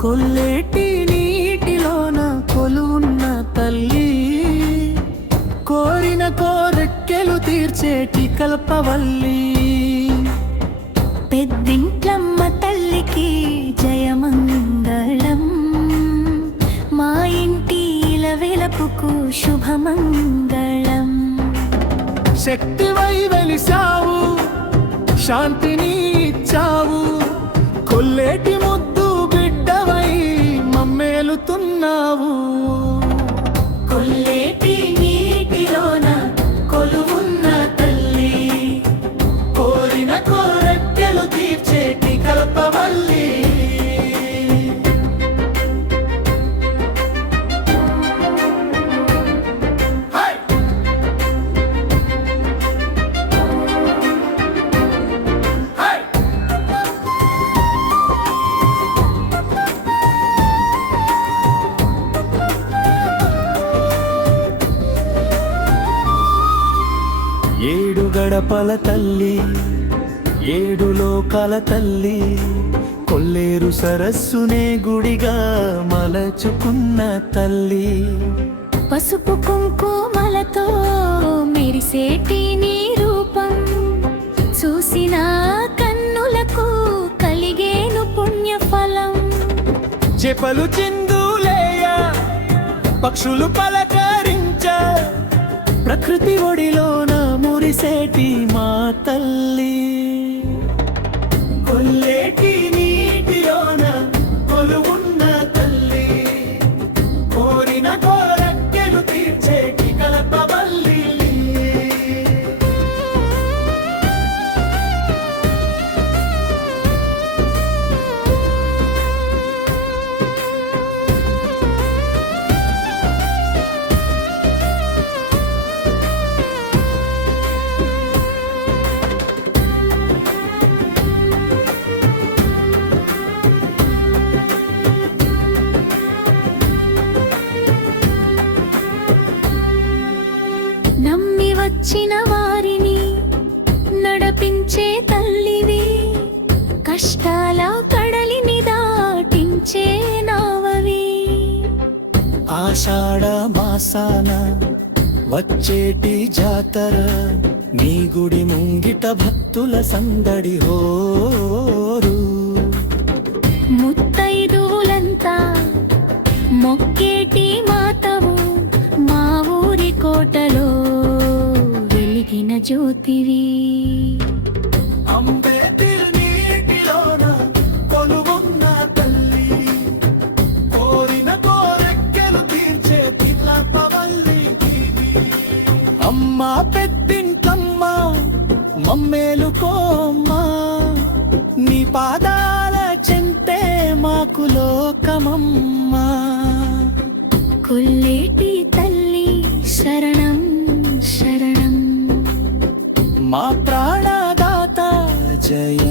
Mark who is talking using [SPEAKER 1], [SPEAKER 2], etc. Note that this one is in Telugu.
[SPEAKER 1] కొల్లెటి నీటిలోన కొలున్న తల్లి కోరిన కోరెక్కెలు తీర్చేటి కల్పవల్లి
[SPEAKER 2] పెద్దింట్లమ్మ తల్లికి జయమంగళం మా ఇంటి ఇలవెలపుకు శుభమంగళం.
[SPEAKER 1] శక్తి వైవలి సావు శాంతిని గడపల తల్లి ఏడు లోకాల తల్లి కొల్లేరు సరస్సునే గుడిగా మలచుకున్న తల్లి.
[SPEAKER 2] పసుపు కుంకుమలతో మెరిసేటి నీ రూపం చూసిన కన్నులకు కలిగేను పుణ్యఫలం.
[SPEAKER 1] చెపలు చిందులేయ పక్షులు పలకరించ ప్రకృతి ఒడిలోన మురిసేటి మా తల్లి. కొల్లేటి
[SPEAKER 2] వచ్చిన వారిని నడిపించే తల్లివి కష్టాల కడలిని దాటించే నావవి.
[SPEAKER 1] ఆషాఢ మాసాన వచ్చేటి జాతర నీ గుడి ముంగిట భక్తుల సందడి హోరు.
[SPEAKER 2] ముత్తైదువులంతా మొక్కేటి మాతవు మా ఊరి కోటలో. వెలిగిన జ్యోతివి.
[SPEAKER 1] అంబే తిరునీటిలోన కొలువున్న తల్లి. కోరిన కోరెక్కెలు తీర్చే తిలపవల్లి అమ్మా పెద్దింట్లమ్మ మమ్మేలుకోమ్మా నీ పాదాల చెంతే మాకు లోకమమ్మా.
[SPEAKER 2] కొల్లేటి తల్లి శరణ day